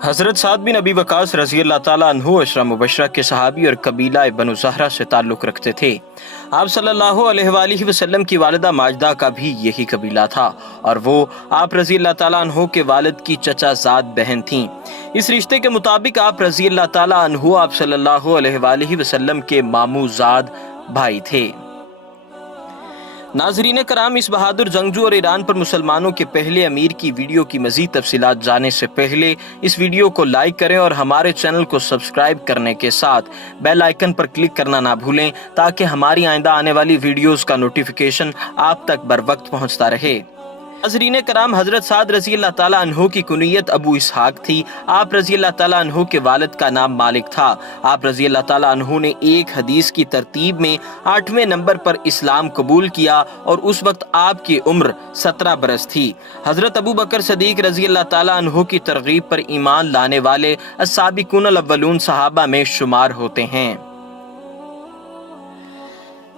हज़रत साद बिन अबी वक़ास रज़ी अल्लाह ताला अन्हु अशरा मुबशरा के सहाबी और कबीला बनु ज़हरा से ताल्लुक़ रखते थे। आप सल्लल्लाहु अलैहि वसल्लम की वालिदा माजदा का भी यही कबीला था और वो आप रज़ी अल्लाह ताला अन्हु के वालिद की चचाज़ाद बहन थीं। इस रिश्ते के मुताबिक आप रज़ी अल्लाह ताला अन्हु आप सल्लल्लाहु अलैहि वसल्लम के मामूज़ाद भाई थे। नाज़रीन कराम, इस बहादुर जंगजू और ईरान पर मुसलमानों के पहले अमीर की वीडियो की मज़ीद तफसीलात जानने से पहले इस वीडियो को लाइक करें और हमारे चैनल को सब्सक्राइब करने के साथ बेल आइकन पर क्लिक करना ना भूलें ताकि हमारी आइंदा आने वाली वीडियोस का नोटिफिकेशन आप तक बर वक्त पहुँचता रहे। नाज़रीन कराम, हज़रत साद रज़ी अल्लाह ताला अन्हु की कुनियत अबू इसहाक थी। आप रज़ी अल्लाह ताला अन्हु के वालिद का नाम मालिक था। आप रज़ी अल्लाह ताला अन्हु ने एक हदीस की तरतीब में 8वें नंबर पर इस्लाम कबूल किया और उस वक्त आपकी उम्र 17 बरस थी। हज़रत अबू बकर सदीक रज़ी अल्लाह ताला अन्हु की तरगीब पर ईमान लाने वाले अस्साबिकून अव्वलून सहाबा में शुमार होते हैं।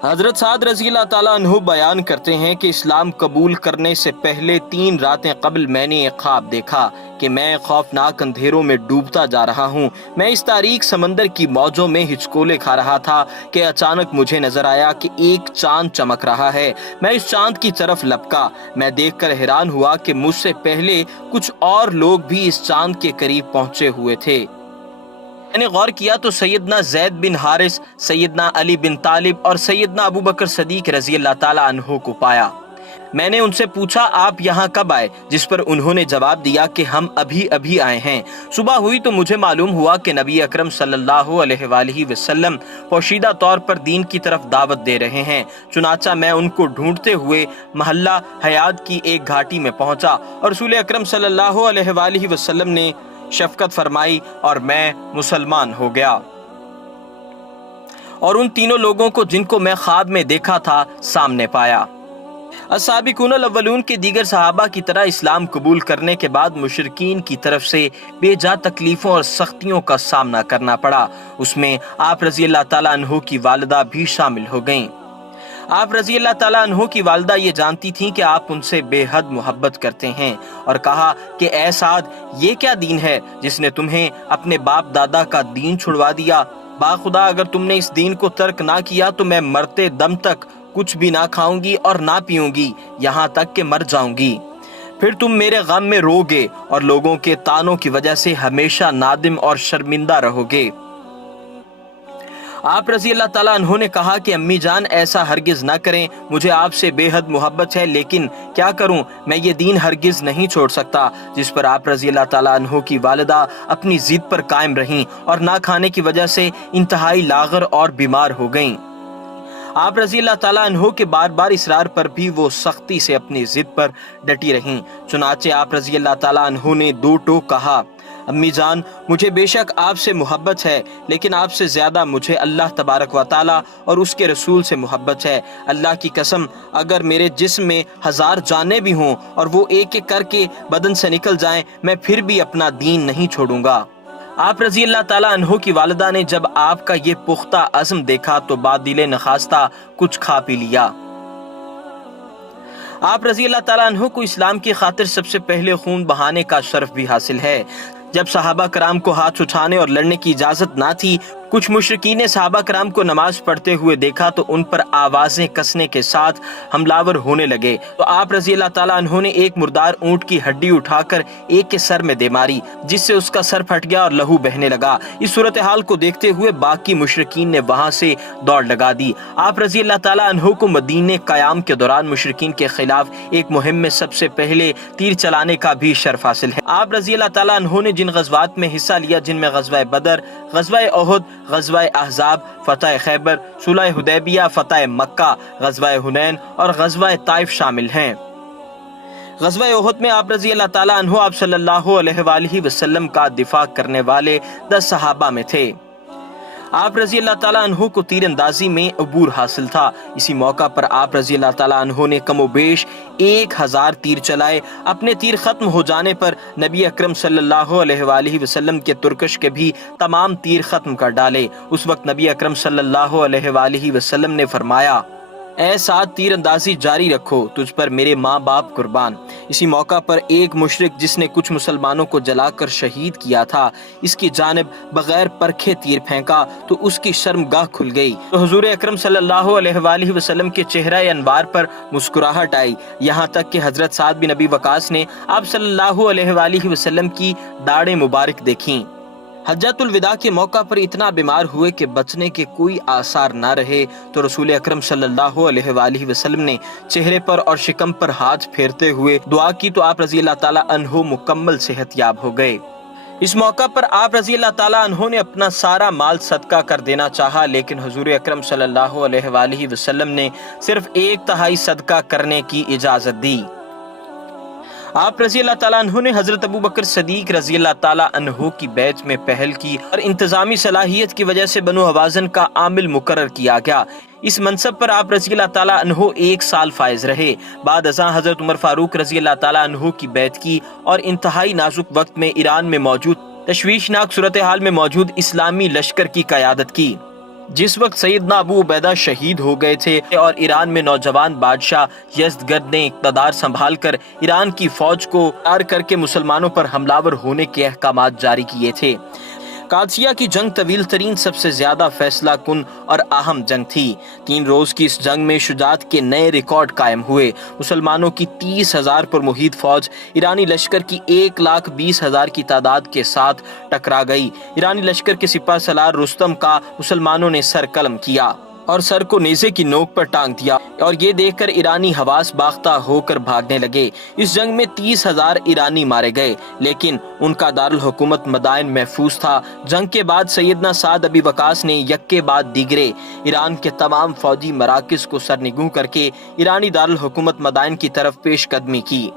हज़रत साद रज़ी अल्लाह ताला अन्हु बयान करते हैं कि इस्लाम कबूल करने से पहले 3 रातें कबल मैंने एक ख्वाब देखा कि मैं खौफनाक अंधेरों में डूबता जा रहा हूँ। मैं इस तारीक समंदर की मौजों में हिचकोले खा रहा था कि अचानक मुझे नजर आया कि एक चांद चमक रहा है। मैं इस चांद की तरफ लपका। मैं देखकर हैरान हुआ कि मुझसे पहले कुछ और लोग भी इस चांद के करीब पहुंचे हुए थे। मैंने गौर किया तो सैयदना ज़ैद बिन हारिस, सैयदना अली बिन तालिब और सैयदना अबू बकर सदीक रज़ी अल्लाह ताला अन्हु को पाया। मैंने उनसे पूछा, आप यहाँ कब आए? जिस पर उन्होंने जवाब दिया कि हम अभी अभी आए हैं। सुबह हुई तो मुझे मालूम हुआ कि नबी अकरम सल्लल्लाहु अलैहि वसल्लम पोशीदा तौर पर दीन की तरफ दावत दे रहे हैं। चुनाचा मैं उनको ढूंढते हुए महल्ला हयात की एक घाटी में पहुंचा और रसूल अकरम सल्लल्लाहु अलैहि वसल्लम ने शफकत फरमाई और मैं मुसलमान हो गया और उन तीनों लोगों को जिनको मैं ख्वाब में देखा था सामने पाया। अस्साबिकून अव्वलून के दीगर सहाबा की तरह इस्लाम कबूल करने के बाद मुशरिकीन की तरफ से बेजा तकलीफों और सख्तियों का सामना करना पड़ा। उसमें आप रज़ी अल्लाह ताला अन्हु की वालिदा भी शामिल हो गईं। आप रज़ी अल्लाह ताला अन्हु की वालिदा ये जानती थीं कि आप उनसे बेहद मोहब्बत करते हैं और कहा कि ऐ साद, ये क्या दीन है जिसने तुम्हें अपने बाप दादा का दीन छुड़वा दिया? बाखुदा अगर तुमने इस दीन को तर्क ना किया तो मैं मरते दम तक कुछ भी ना खाऊंगी और ना पीऊंगी, यहाँ तक कि मर जाऊंगी। फिर तुम मेरे गम में रोगे और लोगों के तानों की वजह से हमेशा नादिम और शर्मिंदा रहोगे। आप रज़ी अल्लाह ताला अन्हु ने कहा कि अम्मी जान, ऐसा हरगिज ना करें, मुझे आपसे बेहद मोहब्बत है, लेकिन क्या करूं, मैं ये दीन हरगिज नहीं छोड़ सकता। जिस पर आप रज़ी अल्लाह ताला अन्हु की वालिदा अपनी जिद पर कायम रहीं और ना खाने की वजह से इंतहाई लागर और बीमार हो गईं। आप रज़ी अल्लाह ताला अन्हु के बार बार इसरार पर भी वो सख्ती से अपनी जिद पर डटी रहीं। चुनाचे आप रज़ी अल्लाह ताला अन्हु ने 2 टोक कहा, अम्मी जान, मुझे बेशक आपसे मोहब्बत है, लेकिन आपसे ज्यादा मुझे अल्लाह तबारक व ताला और उसके रसूल से मोहब्बत है। अल्लाह की कसम, अगर मेरे जिस्म में 1000 जानें भी हों और वो एक एक करके बदन से निकल जाएं, मैं फिर भी अपना दीन नहीं छोड़ूंगा। आप रज़ी अल्लाह ताला अन्हु की वालिदा ने जब आपका ये पुख्ता अज़्म देखा तो बादिले नखास्ता कुछ खा पी लिया। आप रज़ी अल्लाह ताला अन्हु को इस्लाम की खातिर सबसे पहले खून बहाने का शर्फ भी हासिल है। जब सहाबा कराम को हाथ उठाने और लड़ने की इजाजत ना थी, कुछ मुशरिकीन ने सहाबा कराम को नमाज पढ़ते हुए देखा तो उन पर आवाजें कसने के साथ हमलावर होने लगे। तो आप रज़ी अल्लाह ताला अन्हु ने एक मुर्दार ऊंट की हड्डी उठाकर एक के सर में दे मारी, जिससे उसका सर फट गया और लहू बहने लगा। इस सूरत हाल को देखते हुए बाकी मुशरिकीन ने वहां से दौड़ लगा दी। आप रज़ी अल्लाह ताला अन्हु को मदीने क़याम के दौरान मुशरिकीन के खिलाफ एक मुहिम में सबसे पहले तीर चलाने का भी शर्फ हासिल है। आप रज़ी अल्लाह ताला अन्हु ने जिन गज़वात में हिस्सा लिया, जिनमें ग़ज़वा बदर, ग़ज़वा उहद, ग़ज़वा अहज़ाब, फ़तह खैबर, सुलह हुदैबिया, फ़तह मक्का, ग़ज़वा हुनैन और ग़ज़वा ताइफ शामिल हैं। ग़ज़वा उहद में आप रज़ी अल्लाह ताला अन्हु आप सल्लल्लाहु अलैहि वसल्लम का दिफा करने वाले 10 सहाबा में थे। आप रज़ी अल्लाह ताला अन्हु को तीर अंदाजी में अबूर हासिल था। इसी मौका पर आप रज़ी अल्लाह ताला अन्हु ने कमोबेश 1000 तीर चलाए। अपने तीर खत्म हो जाने पर नबी अकरम सल्लल्लाहु अलैहि वसल्लम के तुर्कश के भी तमाम तीर खत्म कर डाले। उस वक्त नबी अकरम सल्लल्लाहु अलैहि वसल्लम ने फरमाया, اے ساتھ تیر اندازی جاری رکھو، تجھ پر میرے ماں باپ قربان۔ اسی موقع پر ایک مشرک جس نے کچھ مسلمانوں کو جلا کر شہید کیا تھا، اس کی جانب بغیر پرکھے تیر پھینکا تو اس کی شرمگاہ کھل گئی، تو حضور اکرم صلی اللہ علیہ وآلہ وسلم کے چہرہ انوار پر مسکراہٹ آئی، یہاں تک کہ حضرت سعد بن ابی وقاص نے آپ صلی اللہ علیہ وآلہ وسلم کی داڑھیں مبارک دیکھیں۔ حجۃ الوداع کے موقع پر اتنا بیمار ہوئے کہ بچنے کے کوئی آثار نہ رہے، تو رسول اکرم صلی اللہ علیہ وآلہ وسلم نے چہرے پر اور شکم پر ہاتھ پھیرتے ہوئے دعا کی تو آپ رضی اللہ تعالیٰ عنہ مکمل صحت یاب ہو گئے۔ اس موقع پر آپ رضی اللہ تعالیٰ عنہ نے اپنا سارا مال صدقہ کر دینا چاہا، لیکن حضور اکرم صلی اللہ علیہ وآلہ وسلم نے صرف 1/3 صدقہ کرنے کی اجازت دی۔ آپ رضی اللہ تعالیٰ عنہ نے حضرت ابو بکر صدیق رضی اللہ تعالیٰ عنہ کی بیعت میں پہل کی اور انتظامی صلاحیت کی وجہ سے بنو حوازن کا عامل مقرر کیا گیا۔ اس منصب پر آپ رضی اللہ تعالیٰ عنہ 1 سال فائز رہے۔ بعد ازاں حضرت عمر فاروق رضی اللہ تعالیٰ عنہ کی بیعت کی اور انتہائی نازک وقت میں ایران میں موجود تشویشناک صورتحال میں موجود اسلامی لشکر کی قیادت کی۔ جس وقت سیدنا ابو عبیدہ شہید ہو گئے تھے اور ایران میں نوجوان بادشاہ یزدگرد نے اقتدار سنبھال کر ایران کی فوج کو تیار کر کے مسلمانوں پر حملہ ہونے کے احکامات جاری کیے تھے۔ قادسیہ کی جنگ طویل ترین سب سے زیادہ فیصلہ کن اور اہم جنگ تھی۔ 3 روز کی اس جنگ میں شجاعت کے نئے ریکارڈ قائم ہوئے۔ مسلمانوں کی 30,000 پر محیط فوج ایرانی لشکر کی 1,20,000 کی تعداد کے ساتھ ٹکرا گئی۔ ایرانی لشکر کے سپہ سالار رستم کا مسلمانوں نے سر قلم کیا اور سر کو نیزے کی نوک پر ٹانگ دیا، اور یہ دیکھ کر ایرانی حواس باختہ ہو کر بھاگنے لگے۔ اس جنگ میں 30,000 ایرانی مارے گئے، لیکن ان کا دارالحکومت مدائن محفوظ تھا۔ جنگ کے بعد سیدنا سعد ابی وقاص نے یکے بعد دیگرے ایران کے تمام فوجی مراکز کو سرنگوں کر کے ایرانی دارالحکومت مدائن کی طرف پیش قدمی کی۔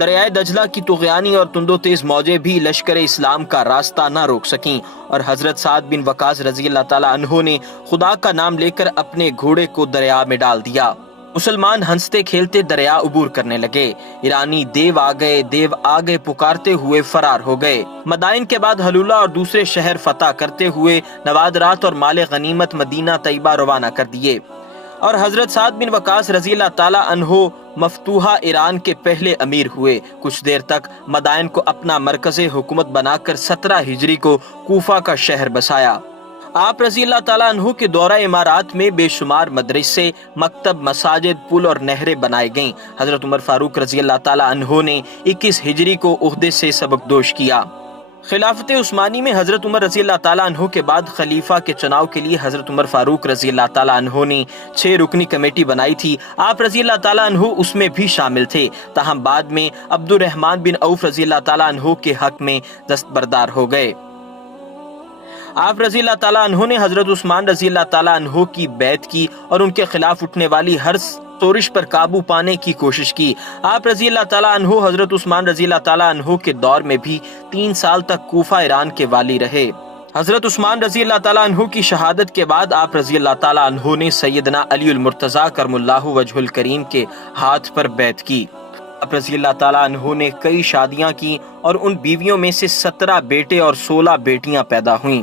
دریائے دجلہ کی طغیانی اور تند و تیز موجیں بھی لشکر اسلام کا راستہ نہ روک سکیں، اور حضرت سعد بن وقاص رضی اللہ تعالیٰ عنہ نے خدا کا نام لے کر اپنے گھوڑے کو دریا میں ڈال دیا۔ مسلمان ہنستے کھیلتے دریا عبور کرنے لگے۔ ایرانی دیو آ گئے پکارتے ہوئے فرار ہو گئے۔ مدائن کے بعد حلولہ اور دوسرے شہر فتح کرتے ہوئے نوادرات اور مال غنیمت مدینہ طیبہ روانہ کر دیے، اور حضرت سعد بن وقاص رضی اللہ تعالیٰ عنہ مفتوحہ ایران کے پہلے امیر ہوئے۔ کچھ دیر تک مدائن کو اپنا مرکز حکومت بنا کر 17 ہجری کو کوفہ کا شہر بسایا۔ آپ رضی اللہ تعالیٰ عنہ کے دورہ امارات میں بے شمار مدرسے، مکتب، مساجد، پل اور نہریں بنائے گئیں۔ حضرت عمر فاروق رضی اللہ تعالیٰ عنہ نے 21 ہجری کو عہدے سے سبکدوش کیا۔ خلافت عثمانی میں حضرت عمر رضی اللہ تعالیٰ عنہ کے بعد خلیفہ کے چناؤ کے لیے حضرت عمر فاروق رضی اللہ تعالیٰ عنہ نے 6 رکنی کمیٹی بنائی تھی۔ آپ رضی اللہ تعالیٰ عنہ اس میں بھی شامل تھے، تاہم بعد میں عبد الرحمن بن عوف رضی اللہ تعالیٰ عنہ کے حق میں دستبردار ہو گئے۔ آپ رضی اللہ تعالیٰ عنہ نے حضرت عثمان رضی اللہ تعالیٰ عنہ کی بیعت کی اور ان کے خلاف اٹھنے والی ہر شورش پر قابو پانے کی کوشش کی۔ آپ رضی اللہ تعالیٰ عنہ حضرت عثمان رضی اللہ تعالیٰ عنہ کے دور میں بھی 3 سال تک کوفہ ایران کے والی رہے۔ حضرت عثمان رضی اللہ تعالیٰ عنہ کی شہادت کے بعد آپ رضی اللہ تعالیٰ عنہ نے سیدنا علی المرتضیٰ کرم اللہ وجہ الکریم کے ہاتھ پر بیعت کی۔ آپ رضی اللہ تعالیٰ عنہ نے کئی شادیاں کی اور ان بیویوں میں سے 17 بیٹے اور 16 بیٹیاں پیدا ہوئیں۔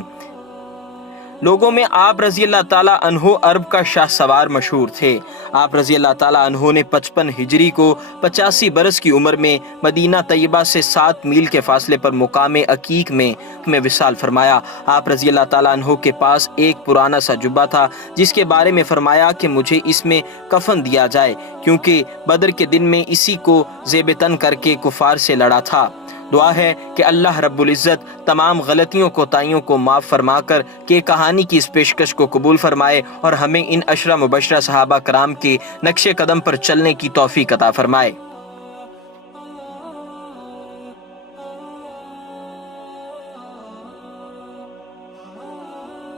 لوگوں میں آپ رضی اللہ تعالیٰ عنہ عرب کا شاہ سوار مشہور تھے۔ آپ رضی اللہ تعالیٰ عنہ نے 55 ہجری کو 85 برس کی عمر میں مدینہ طیبہ سے 7 میل کے فاصلے پر مقام عقیق میں وصال فرمایا۔ آپ رضی اللہ تعالیٰ عنہ کے پاس ایک پرانا سا جبہ تھا، جس کے بارے میں فرمایا کہ مجھے اس میں کفن دیا جائے، کیونکہ بدر کے دن میں اسی کو زیب تن کر کے کفار سے لڑا تھا۔ دعا ہے کہ اللہ رب العزت تمام غلطیوں کوتاہیوں کو معاف فرما کر کہ کہانی کی اس پیشکش کو قبول فرمائے اور ہمیں ان 10 مبشرہ صحابہ کرام کے نقش قدم پر چلنے کی توفیق عطا فرمائے۔